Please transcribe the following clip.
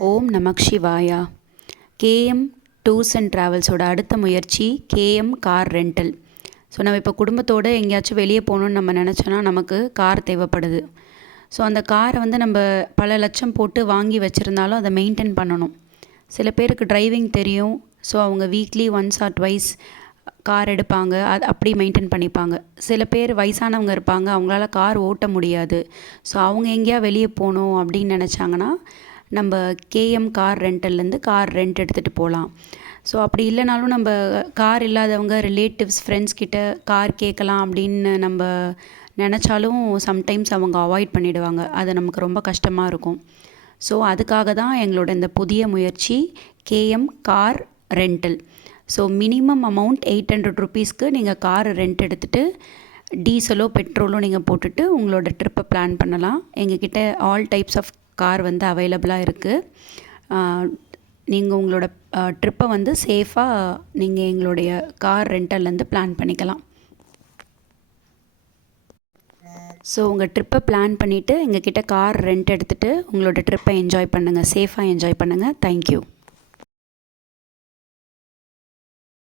ஓம் நமக் சிவாயா. KM tours and ட்ராவல்ஸோட அடுத்த முயற்சி கேஎம் கார் ரெண்டல். ஸோ நம்ம இப்போ குடும்பத்தோடு எங்கேயாச்சும் வெளியே போகணுன்னு நம்ம நினச்சோன்னா நமக்கு கார் தேவைப்படுது. ஸோ அந்த காரை வந்து நம்ம பல லட்சம் போட்டு வாங்கி வச்சுருந்தாலும் அதை மெயின்டைன் பண்ணணும். சில பேருக்கு டிரைவிங் தெரியும். ஸோ அவங்க weekly once R twice car எடுப்பாங்க, அது அப்படி மெயின்டைன் பண்ணிப்பாங்க. சில பேர் வயசானவங்க இருப்பாங்க, அவங்களால கார் ஓட்ட முடியாது. ஸோ அவங்க எங்கேயா வெளியே போகணும் அப்படின்னு நினச்சாங்கன்னா நம்ம கேஎம் கார் ரெண்டல்லேருந்து கார் ரெண்ட் எடுத்துகிட்டு போகலாம். ஸோ அப்படி இல்லைனாலும் நம்ம கார் இல்லாதவங்க ரிலேட்டிவ்ஸ் ஃப்ரெண்ட்ஸ் கிட்ட கார் கேட்கலாம் அப்படின்னு நம்ம நினச்சாலும் சம்டைம்ஸ் அவங்க அவாய்ட் பண்ணிவிடுவாங்க. அது நமக்கு ரொம்ப கஷ்டமாக இருக்கும். ஸோ அதுக்காக தான் எங்களோட இந்த புதிய முயற்சி KM car rental. So minimum amount 800 ருபீஸ்க்கு நீங்கள் கார் ரெண்ட் எடுத்துகிட்டு டீசலோ பெட்ரோலோ நீங்கள் போட்டுட்டு உங்களோட ட்ரிப்பை பிளான் பண்ணலாம். எங்ககிட்ட ஆல் டைப்ஸ் ஆஃப் கார் வந்து அவைலபிளாக இருக்குது. நீங்கள் உங்களோட ட்ரிப்பை வந்து சேஃபாக நீங்கள் எங்களுடைய கார் ரெண்டல்லேருந்து பிளான் பண்ணிக்கலாம். ஸோ உங்கள் ட்ரிப்பை பிளான் பண்ணிவிட்டு எங்ககிட்ட கார் ரெண்ட் எடுத்துகிட்டு உங்களோட ட்ரிப்பை என்ஜாய் பண்ணுங்கள், சேஃபாக என்ஜாய் பண்ணுங்கள். தேங்க்யூ.